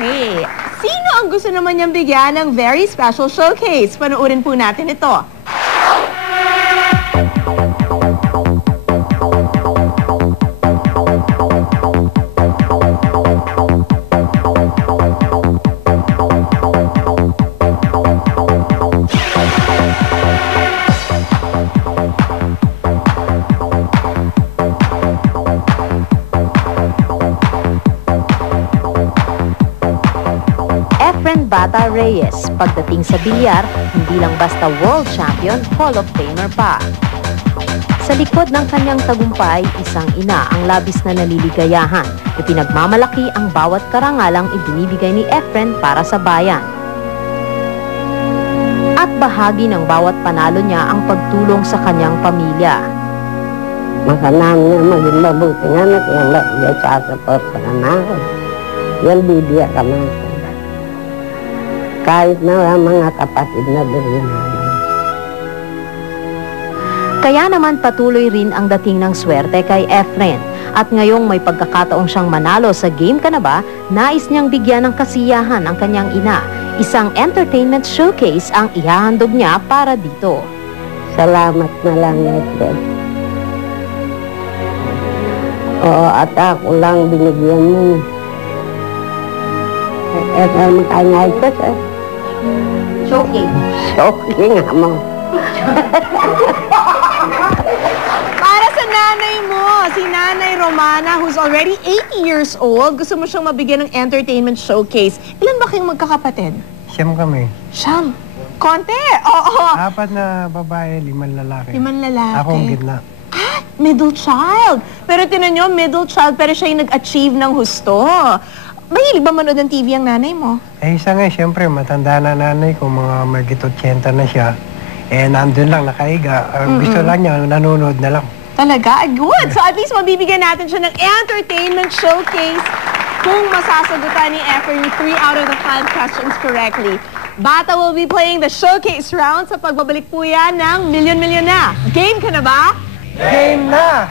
Okay. Sino ang gusto naman niyang bigyan ng very special showcase? Panoorin po natin ito. Efren Bata Reyes, pagdating sa bilyar, hindi lang basta world champion, Hall of Famer pa. Sa likod ng kanyang tagumpay, isang ina ang labis na naliligayahan. Ipinagmamalaki ang bawat karangalang ibinibigay ni Efren para sa bayan. At bahagi ng bawat panalo niya ang pagtulong sa kanyang pamilya. Makanam niya maging mabuting anak yang dia sasapot sa anak. Yan bibigyan kami. Kahit na mga kapatid na din. Kaya naman patuloy rin ang dating ng swerte kay Efren. At ngayong may pagkakataong siyang manalo sa Game Ka Na Ba, nais niyang bigyan ng kasiyahan ang kanyang ina. Isang entertainment showcase ang ihahandog niya para dito. Salamat na lang, Efren. Oo, at ako lang binigyan mo. Efren, makanya ito sa... Showcase? Showcase nga mo. Para sa nanay mo, si Nanay Romana, who's already 80 years old, gusto mo siyang mabigyan ng entertainment showcase. Ilan ba kayong magkakapatid? Siyam kami. Siyam. Konti. Oo. 4 na babae, 5 lalaki. 5 lalaki. Ako ang gitna. Ah, middle child. Pero tinan nyo, middle child, pero siya yung nag-achieve ng husto. Mahilig ba manood ng TV ang nanay mo? Eh, isa nga, siyempre, matanda na nanay ko, mga magit 80 na siya. Eh, nandun lang, nakahiga. Gusto lang niya, nanonood na lang. Talaga? Good! So at least mabibigyan natin siya ng entertainment showcase kung masasagutan ni Efren 3 out of the 5 questions correctly. Bata will be playing the showcase round sa pagbabalik po yan ng Milyon Milyon Na. Game ka na ba? Game na!